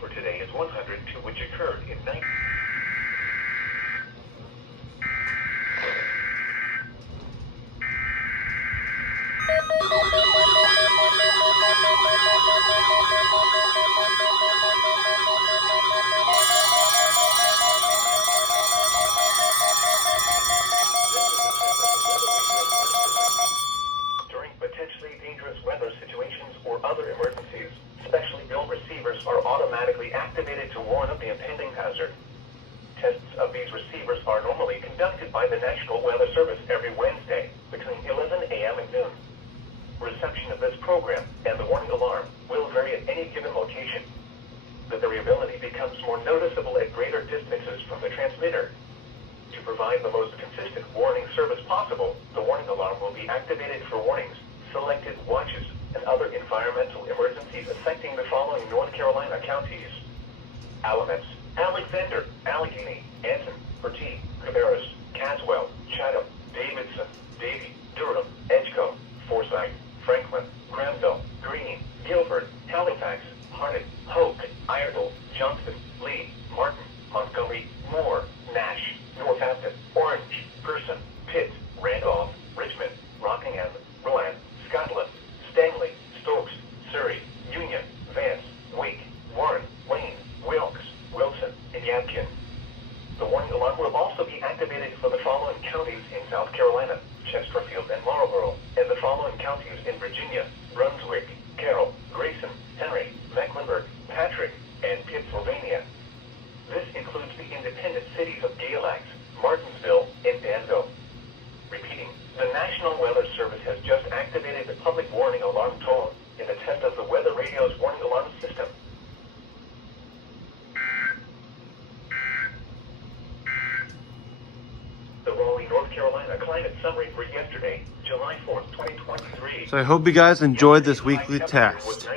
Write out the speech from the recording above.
for today is 102, which occurred in 19... During potentially dangerous weather situations or other emergencies, specially built receivers are automatically activated to warn of the impending hazard. Tests of these receivers are normally conducted by the National Weather Service every Wednesday between 11 a.m. and noon. Reception of this program and the warning alarm will vary at any given location. The variability becomes more noticeable at greater distances from the transmitter. To provide the most consistent warning service possible, the warning alarm will be activated for warnings, selected watches, and other environmental emergencies affecting the following North Carolina counties: Alamance, Alexander, Allegheny, Anson, Bertie, Cabarrus, Caswell, Chatham, Davidson, Davie, Durham, Edgecombe, Forsyth, Franklin, Granville, Greene, Guilford, Halifax, Harnett, Hoke, Iredell, Johnston, Lee, Martin, Montgomery, Moore, Nash, Northampton, Orange, Person, Pitt, Randolph, Richmond, Rockingham, Rowan, Scotland, Stanley, Stokes, Surrey, Union, Vance, Wake, Warren, Wayne, Wilkes, Wilson, and Yadkin. The warning alarm will also be activated for the following counties in South Carolina: Chesterfield and Marlborough, and the following counties in Virginia: Brunswick, Carroll, Grayson, Henry, Mecklenburg, Patrick, and Pittsylvania. This includes the independent cities of Galax, Martinsville, and Danville. Repeating, the National Weather Service has just activated the public warning alarm tone in the test of the Weather Radio's warning alarm system. The Raleigh, North Carolina climate summary for yesterday, July 4th, 2023. So I hope you guys enjoyed this weekly test.